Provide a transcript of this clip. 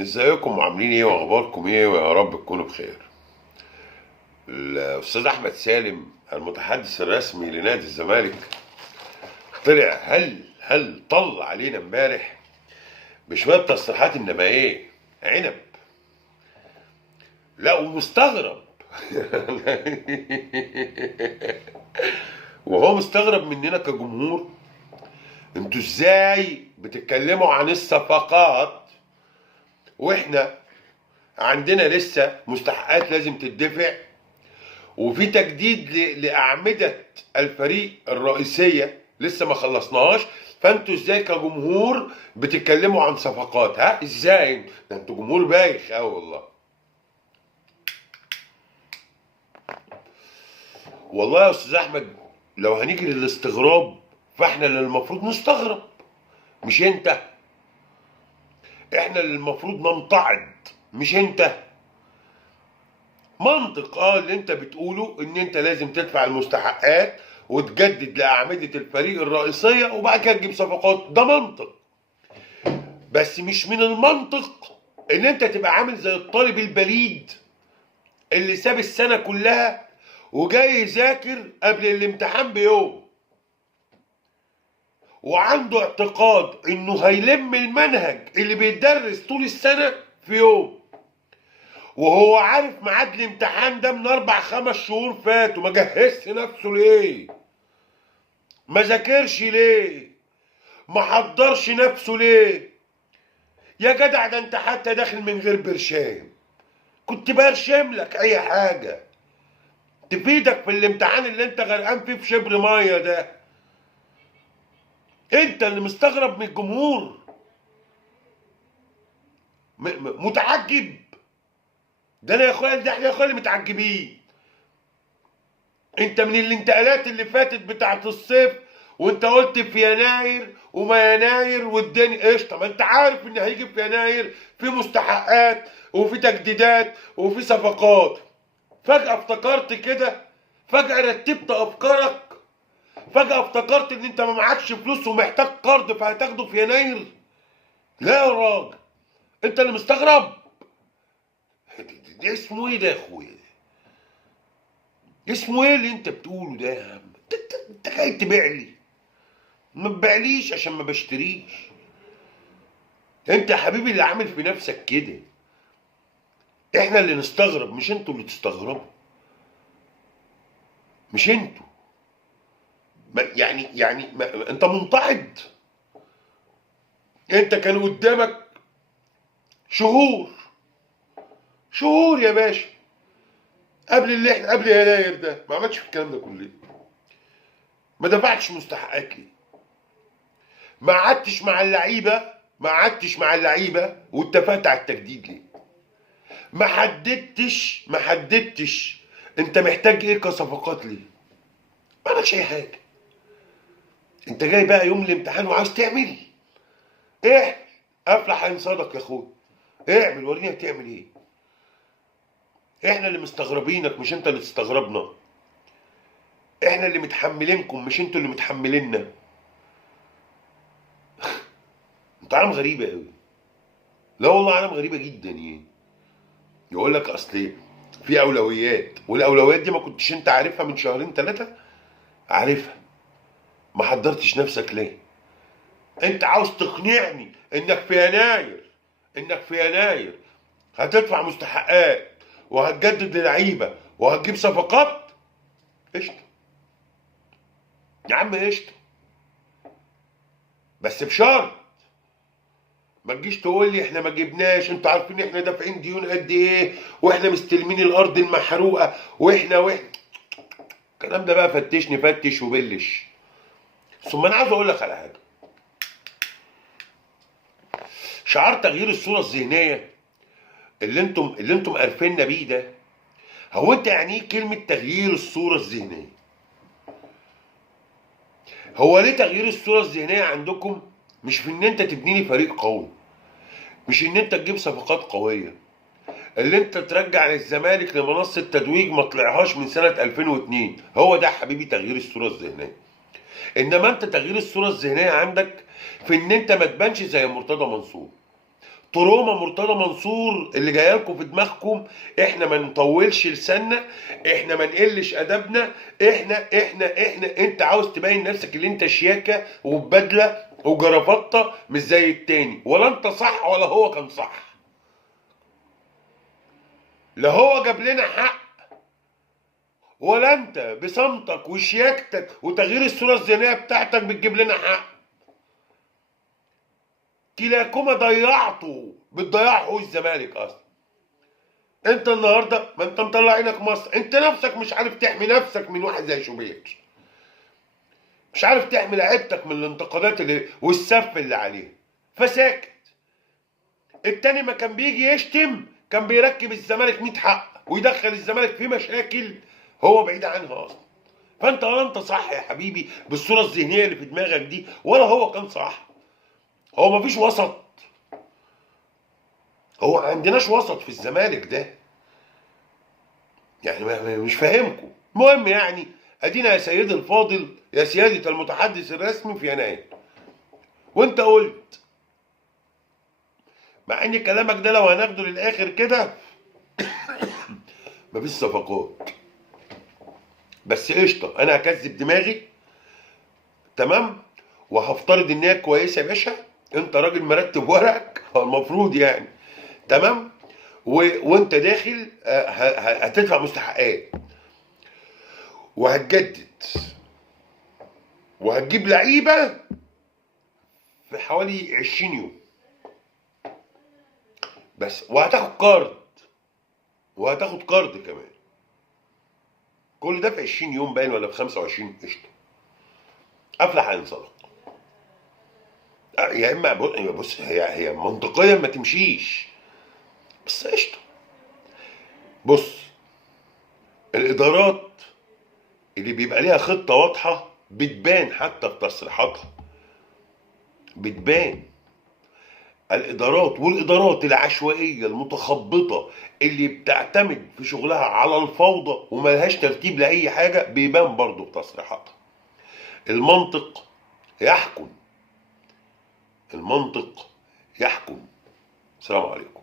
ازيكم عاملين ايه واخباركم ايه ويا رب تكونوا بخير. الاستاذ احمد سالم المتحدث الرسمي لنادي الزمالك طلع هل طل علينا امبارح بشويه تصريحات انما ايه عنب. لا ومستغرب وهو مستغرب مننا كجمهور. انتوا ازاي بتتكلموا عن الصفقات واحنا عندنا لسه مستحقات لازم تدفع وفي تجديد لأعمدة الفريق الرئيسية لسه ما خلصناهاش. فانتوا ازاي كجمهور بتتكلموا عن صفقات؟ ها ازاي؟ ده انتوا جمهور بايخ قوي والله. والله يا استاذ احمد لو هنيجي للاستغراب فاحنا اللي المفروض نستغرب مش انت. احنا اللي المفروض نمتعض مش انت. منطق اللي انت بتقوله ان انت لازم تدفع المستحقات وتجدد لاعمده الفريق الرئيسيه وبعد كده تجيب صفقات، ده منطق. بس مش من المنطق ان انت تبقى عامل زي الطالب البليد اللي ساب السنه كلها وجاي يذاكر قبل الامتحان بيوم وعنده اعتقاد انه هيلم المنهج اللي بيتدرس طول السنه في يوم، وهو عارف ميعاد الامتحان ده من 4 5 شهور فاتوا. ما جهزش نفسه ليه؟ ما ذاكرش ليه؟ ما حضرش نفسه ليه؟ يا جدع ده انت حتى داخل من غير برشام، كنت برشم لك اي حاجه تفيدك في الامتحان اللي انت غرقان فيه في شبر ميه ده. انت اللي مستغرب من الجمهور متعجب. ده انا يا اخويا، ده احنا يا اخويا اللي متعجبين. انت من الانتقالات اللي فاتت بتاعت الصيف وانت قلت في يناير وما يناير والدنيا قشطه، ما انت عارف ان هيجي في يناير في مستحقات وفي تجديدات وفي صفقات. فجأة افتكرت كده، فجأة رتبت افكارك، فجأة افتكرت ان انت ما معكش فلوس ومحتاج قرض فهتاخده في يناير. لا يا راجل انت اللي مستغرب. ده اسمه ايه ده يا اخويا؟ اسمه ايه اللي انت بتقوله ده يا عم؟ انت جاي تبيع لي؟ ما تبيعليش عشان ما بشتريش. انت يا حبيبي اللي عامل في نفسك كده. احنا اللي نستغرب مش انتوا اللي تستغربوا. مش انتوا. انت منتعض. انت كان قدامك شهور، شهور يا باشا قبل يناير ده ما عملتش في الكلام ده كله. ما دفعتش مستحقات ليه؟ ما قعدتش مع اللعيبه، واتفقت على التجديد ليه؟ ما حددتش انت محتاج ايه كصفقات ليه؟ ما عملتش اي حاجه. انت جاي بقى يوم الامتحان وعاوز تعمل ايه؟ افلح هينصدق يا اخويا. اعمل وريني هتعمل ايه. احنا اللي مستغربينك مش انت اللي تستغربنا. احنا اللي متحملينكم مش انتوا اللي متحمليننا. انت عالم غريبه قوي. لا والله عالم غريبه جدا يعني. يقول لك اصل في اولويات، والاولويات دي ما كنتش انت عارفها من شهرين 3؟ عارفها. ما حضرتش نفسك ليه؟ انت عاوز تقنعني انك في يناير هتدفع مستحقات وهتجدد للعيبه وهتجيب صفقات؟ قشطه يا عم قشطه، بس بشرط ما تجيش تقول لي احنا ما جبناش، انتوا عارفين احنا دافعين ديون قد ايه واحنا مستلمين الارض المحروقه واحنا الكلام ده بقى فتشني فتش وبلش. ثم انا عاوز اقول لك على حاجه. شعار تغيير الصوره الذهنيه اللي انتم قارفيننا بيه ده، هو انت يعني ايه كلمه تغيير الصوره الذهنيه؟ هو ليه تغيير الصوره الذهنيه عندكم مش في ان انت تبني لي فريق قوي، مش ان انت تجيب صفقات قويه، اللي انت ترجع للزمالك لمنصه تتويج ما طلعهاش من سنه 2002؟ هو ده حبيبي تغيير الصوره الذهنيه. انما انت تغيير الصوره الذهنيه عندك في ان انت ما تبانش زي مرتضى منصور. تروما مرتضى منصور اللي جايه لكم في دماغكم. احنا ما نطولش لساننا، احنا ما نقلش ادبنا، احنا انت عاوز تبين نفسك اللي انت شياكه وبدله وجرافطه مش زي التاني. ولا انت صح ولا هو كان صح. لا هو جاب لنا حق ولا انت بصمتك وشياكتك وتغيير الصوره الذهنيه بتاعتك بتجيب لنا حق. كلاكما بتضيعوا حقوق الزمالك اصلا. انت النهارده ما انت مطلع عينك مصر، انت نفسك مش عارف تحمي نفسك من واحد زي شوبير، مش عارف تحمي لعيبتك من الانتقادات اللي والسف اللي عليها فساكت. التاني ما كان بيجي يشتم كان بيركب الزمالك 100 حق ويدخل الزمالك في مشاكل هو بعيد عنها اصلا. فانت ولا انت صح يا حبيبي بالصوره الذهنيه اللي في دماغك دي، ولا هو كان صح. هو مفيش وسط، هو ما عندناش وسط في الزمالك ده يعني. مش فاهمكم. المهم يعني ادينا يا سيدي الفاضل يا سياده المتحدث الرسمي في يناير، وانت قلت مع ان كلامك ده لو هناخده للاخر كده مفيش صفقات، بس قشطه انا هكذب دماغي تمام، وهفترض ان هي كويسه يا باشا. انت راجل مرتب ورقك المفروض يعني تمام، وانت داخل هتدفع مستحقات وهتجدد وهتجيب لعيبه في حوالي 20 يوم بس، وهتاخد كارد كمان. كل ده في 20 يوم باين ولا في 25 قشطه. افلح هينصرف. يا اما بص هي منطقيا ما تمشيش بس قشطه. بص الادارات اللي بيبقى ليها خطه واضحه بتبان حتى في تصريحاتها، بتبان. والادارات العشوائيه المتخبطه اللي بتعتمد في شغلها على الفوضى وملهاش ترتيب لاي حاجه بيبان برضه في تصريحاتها. المنطق يحكم. السلام عليكم.